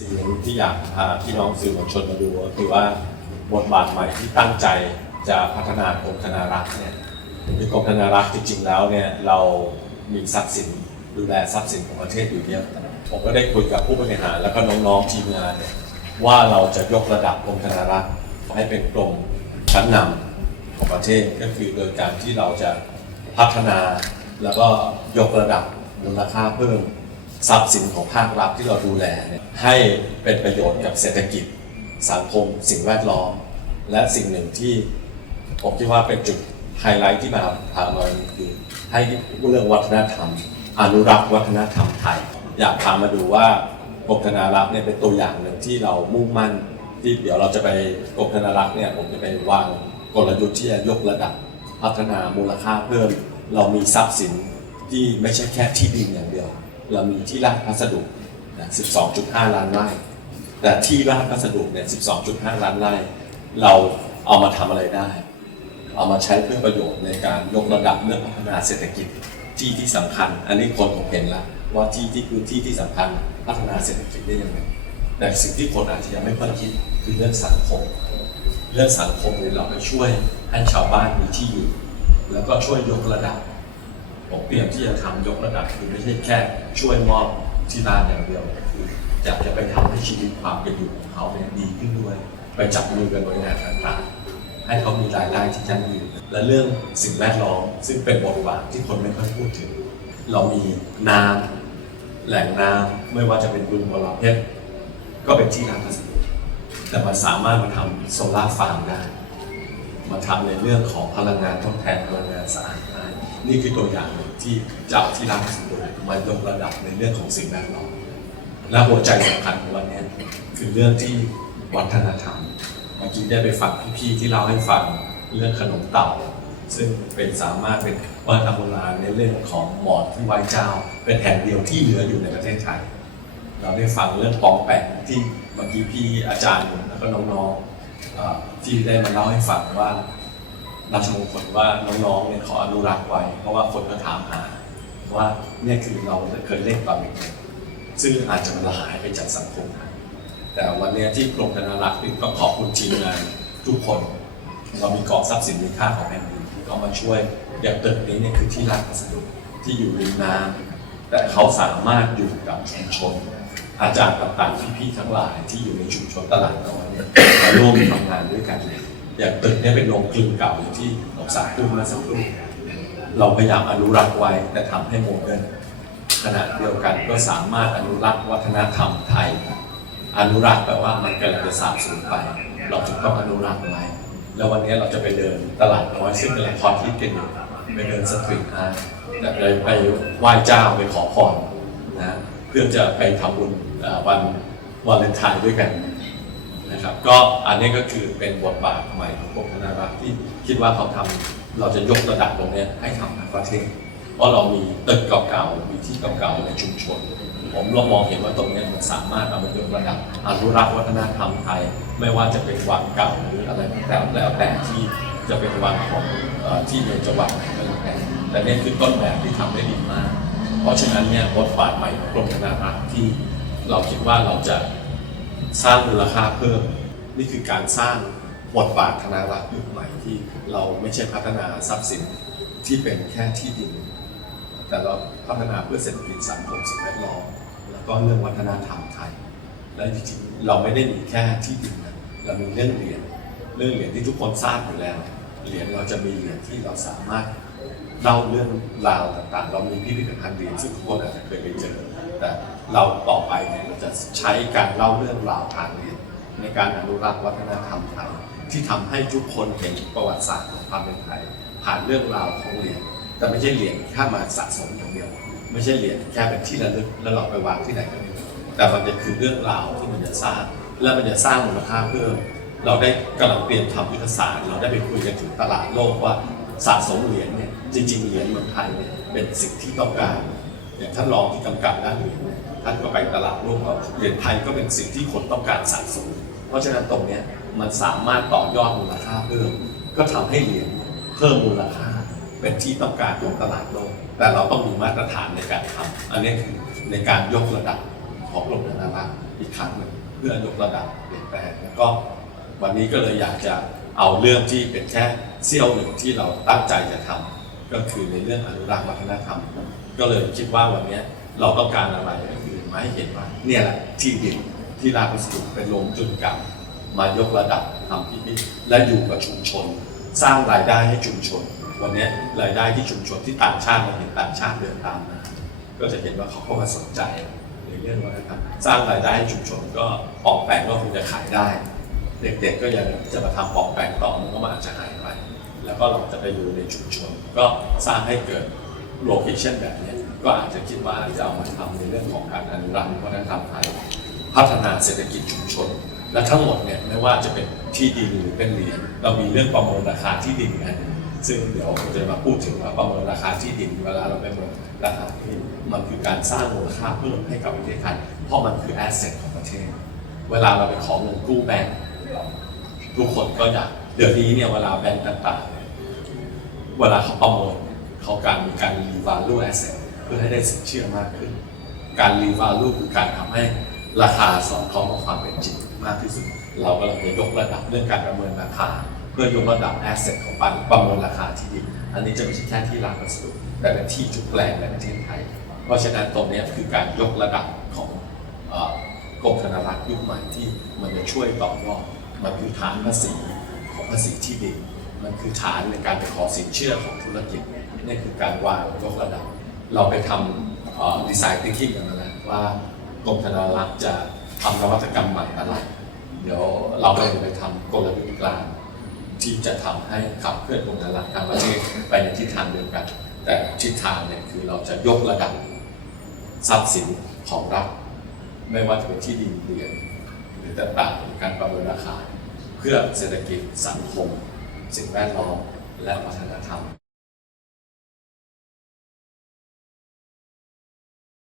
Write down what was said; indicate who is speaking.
Speaker 1: สิ่งหนึ่งที่อยากพาพี่น้องสื่อมวลชนมาดูก็คือว่าบทบาทใหม่ที่ตั้งใจจะพัฒนากรมธนารักษ์เนี่ยคือกรมธนารักษ์จริง ๆ แล้วเนี่ยเรามีทรัพย์สินดูแลทรัพย์สินของประเทศอยู่เยอะผมก็ได้คุยกับผู้บริหารแล้วก็น้องๆทีมงานเนี่ยว่าเราจะยกระดับกรมธนารักษ์ให้เป็นกรมชั้นนำของประเทศก็คือโดยการที่เราจะพัฒนาแล้วก็ยกระดับมูลค่าเพิ่ม ทรัพย์สินของภาครัฐที่เราดูแลให้เป็นประโยชน์กับเศรษฐกิจ สังคม สิ่งแวดล้อม และสิ่งหนึ่งที่ผมคิดว่าเป็นจุดไฮไลท์ที่มาพามาคือให้เรื่องวัฒนธรรม อนุรักษ์วัฒนธรรมไทย อยากพามาดูว่ากรมธนารักษ์เนี่ยเป็นตัวอย่างหนึ่งที่เรามุ่งมั่นที่เดี๋ยวเราจะไปกรมธนารักษ์เนี่ยผมจะไปวางกลยุทธ์ที่จะยกระดับพัฒนามูลค่าเพิ่ม เรามีทรัพย์สินที่ไม่ใช่แค่ที่ดินอย่างเดียว เรามีที่ราชพัสดุนะ12.5 ล้านไร่ แต่ที่ราชพัสดุเนี่ย 12.5 ล้านไร่ เราเอามาทำอะไรได้ เอามาใช้เพื่อประโยชน์ในการยกระดับเรื่องพัฒนาเศรษฐกิจที่ที่สำคัญ อันนี้คนผมเห็นล้วว่าที่ที่พื้นที่ที่สำคัญพัฒนาเศรษฐกิจได้ยังไง แต่สิ่งที่คนอาจจะยังไม่ค่อยคิดคือเรื่องสังคม เรื่องสังคมเนี่ยเราไปช่วยให้ชาวบ้านมีที่อยู่ แล้วก็ช่วยยกระดับ ผมเตรียมที่จะทำยกระดับคือไม่ใช่แค่ช่วยมอบที่บ้านอย่างเดียวคืออยากจะไปทำให้ชีวิตความเป็นอยู่ของเขาเนี่ยดีขึ้นด้วย ไปจับมือกับหน่วยงานต่างๆ ให้เขามีรายได้ที่ยั่งยืนและเรื่องสิ่งแวดล้อมซึ่งเป็นบทบาทที่คนไม่ค่อยพูดถึง เรามีน้ำแหล่งน้ำไม่ว่าจะเป็นบึงบรเพชรก็เป็นที่น้ำพัสดุแต่มันสามารถมาทำโซลาร์ฟาร์มได้ มาทำในเรื่องของพลังงานทดแทนพลังงานสะอาด นี่คือตัวอย่างหนึ่งที่จะเอาที่รักสิงห์มายกระดับในเรื่องของสิ่งแวดล้อมและหัวใจสำคัญของวันนี้คือเรื่องที่วัฒนธรรมเมื่อกี้ได้ไปฟังพี่ๆที่เราให้ฟังเรื่องขนมเต่า ซึ่งเป็นสามารถเป็นวัฒนธรรมโบราณในเรื่องของหมอนที่ไว้เจ้า เป็นแห่งเดียวที่เหลืออยู่ในประเทศไทย เราได้ฟังเรื่องปองแปงที่เมื่อกี้พี่อาจารย์แล้วก็น้องๆที่ได้มาเล่าให้ฟังว่า ราชมงคลว่าน้องๆเนี่ยขออนุรักษ์ไว้ เพราะว่าคนก็ถามหาว่าเนี่ยคือเราเคยเล่นตอนเด็กๆซึ่งอาจจะมันหายไปจากสังคมไทยแต่วันนี้ที่กรมธนารักษ์นี่ก็ขอบคุณทีมงานทุกคน เรามีกองทรัพย์สินมีค่าของแผ่นดินที่ก็มาช่วยอย่างตึกนี้เนี่ยคือที่รักพัสดุที่อยู่ริมน้ำแต่เขาสามารถอยู่กับชุมชน อาจารย์ต่างๆพี่ๆทั้งหลายที่อยู่ในชุมชนตลาดน้อยเนี่ยมาร่วมทำงานด้วยกัน อย่างตึกเนี่ยเป็นโรงกลึงเก่าอย่างที่ผมสาพูดเมื่อสักครู่เราพยายามอนุรักษ์ไว้แต่ทำให้โมเดิร์นขณะเดียวกันก็สามารถอนุรักษ์วัฒนธรรมไทย อนุรักษ์แปลว่ามันกำลังจะสาบสูญไป เราจึงต้องอนุรักษ์ไว้ แล้ววันนี้เราจะไปเดินตลาดน้อยซึ่งกำลังฮอตฮิตกันอยู่ไปเดินสตรีทอาร์ตแต่ไปไปไหว้เจ้าไปขอพรนะเพื่อจะไปทำบุญวันวันเลนไทน์ด้วยกัน นะครับ ก็อันนี้ก็คือเป็นบทบาทใหม่ของกรมธนารักษ์ที่คิดว่าเขาทำเราจะยกระดับตรงนี้ให้ทำทั้งประเทศเพราะเรามีตึกเก่าๆมีที่เก่าๆในชุมชน ผมเรามองเห็นว่าตรงนี้มันสามารถเอามายกระดับอนุรักษ์วัฒนธรรมไทย ไม่ว่าจะเป็นวังเก่าหรืออะไรก็แล้วแล้วแต่ที่จะเป็นวังของอที่ในจังหวัดไหนก็แล้วแต่แต่นี่คือต้นแบบที่ทำได้ดีมาก เพราะฉะนั้นเนี่ยบทบาทใหม่ของกรมธนารักษ์ที่เราคิดว่าเราจะ สร้างมูลค่าเพิ่ม นี่คือการสร้างบทบาทธนารักษ์ยุคใหม่ที่เราไม่ใช่พัฒนาทรัพย์สินที่เป็นแค่ที่ดิน แต่เราพัฒนาเพื่อเศรษฐกิจสังคมสิ่งแวดล้อมแล้วก็เรื่องวัฒนธรรมไทย และจริงๆเราไม่ได้มีแค่ที่ดินนะเรามีเรื่องเหรียญเรื่องเหรียญที่ทุกคนทราบอยู่แล้ว เหรียญเราจะมีเหรียญที่เราสามารถเล่าเรื่องราวต่างๆ เรามีพิพิธภัณฑ์เหรียญซึ่งทุกคนอาจจะเคยไปเจอแต่ เราต่อไปเนี่ยเราจะใช้การเล่าเรื่องราวผ่านเหรียญในการอนุรักษ์วัฒนธรรมไทย ที่ทำให้ทุกคนเห็นประวัติศาสตร์ของความเป็นไทย ผ่านเรื่องราวของเหรียญแต่ไม่ใช่เหรียญแค่มาสะสมอย่างเดียว ไม่ใช่เหรียญแค่เป็นที่ระลึกแล้วเราไปวางที่ไหนก็ได้แต่มันจะคือเรื่องราวที่มันจะสร้าง และมันจะสร้างมูลค่าเพิ่มเราได้กำลังเตรียมทำยุทธศาสตร์เราได้ไปคุยกันถึงตลาดโลกว่าสะสมเหรียญเนี่ยจริงๆเหรียญเมืองไทยเนี่ยเป็นสิ่งที่ต้องการ อย่างท่านรองที่กำกับด้านเหรียญเนี่ยท่านก็ไปตลาดโลกว่าเหรียญไทยก็เป็นสิ่งที่คนต้องการสะสมเพราะฉะนั้นตรงนี้มันสามารถต่อยอดมูลค่าเพิ่มก็ทำให้เหรียญเพิ่มมูลค่าเป็นที่ต้องการของตลาดโลก แต่เราต้องมีมาตรฐานในการทำอันนี้คือในการยกระดับของกรมธนารักษ์อีกครั้งหนึ่งเพื่อยกระดับเปลี่ยนแปลงแล้วก็วันนี้ก็เลยอยากจะเอาเรื่องที่เป็นแค่เสี้ยวหนึ่งที่เราตั้งใจจะทำ ก็คือในเรื่องอนุรักษ์วัฒนธรรม ก็เลยคิดว่าวันนี้เราต้องการอะไรก็คือมาให้เห็นว่าเนี่ยแหละที่ดินที่ราชพัสดุเป็นโรงจุลกรรมมายกระดับทำพิพิธและอยู่กับชุมชน สร้างรายได้ให้ชุมชน วันนี้รายได้ที่ชุมชนที่ต่างชาติเราเห็นต่างชาติเดินตามมาก็จะเห็นว่าเขาเข้ามาสนใจในเรื่องวัฒนธรรมสร้างรายได้ให้ชุมชนก็ปอกแปลงก็คงจะขายได้ เด็กๆก็ยังจะมาทำปอกแปลงต่อมันก็มันอาจจะหายไป แล้วก็เราจะไปอยู่ในชุมชน ก็สร้างให้เกิดโลเคชันแบบนี้ก็อาจจะคิดว่าจะเอามาทำในเรื่องของการอนุรักษ์วัฒนธรรมไทยพัฒนาเศรษฐกิจชุมชน และทั้งหมดเนี่ยไม่ว่าจะเป็นที่ดินหรือเป็นเหรียญเรามีเรื่องประเมินราคาที่ดินกันซึ่งเดี๋ยวผมจะมาพูดถึงว่าประเมินราคาที่ดินเวลาเราไปประเมินราคาที่มันคือการสร้างมูลค่าเพิ่มให้กับประเทศไทยเพราะมันคือแอสเซทของประเทศ เวลาเราไปขอเงินกู้แบงก์ทุกคนก็อยากเดี๋ยวนี้เนี่ยเวลาแบงก์ต่างๆ เวลาเขาประเมินเขาการมีการ revalue asset เพื่อให้ได้สินเชื่อมากขึ้น การ revalue คือการทำให้ราคาสอดคล้องกับความเป็นจริงมากที่สุด เรากำลังจะยกระดับเรื่องการประเมินราคา เพื่อยกระดับ asset ของปันประเมินราคาที่ดินอันนี้จะไม่ใช่แค่ที่ร้านวัสดุแต่เป็นที่ทุกแปลงในประเทศไทย เพราะฉะนั้นตรงนี้คือการยกระดับของกรมธนารักษ์ยุคใหม่ที่มันจะช่วยต่อยอดมันคือฐานภาษีของภาษีที่ดิน มันคือฐานในการไปขอสินเชื่อของธุรกิจนี่คือการวางยกระดับ เราไปทำดีไซน์ thinking กันมาแล้วว่ากรมธนารักษ์จะทำนวัตกรรมใหม่อะไร เดี๋ยวเราไปไปทำกลยุทธ์กลางที่จะทำให้ขับเคลื่อนกรมธนารักษ์ทางประเทศไปในทิศทางเดียวกัน แต่ทิศทางเนี่ยคือเราจะยกระดับทรัพย์สินของรัฐไม่ว่าจะเป็นที่ดินเหรียญหรือต่างๆการประเมินราคา เพื่อเศรษฐกิจสังคม สิ่งแวดล้อมและวัฒนธรรม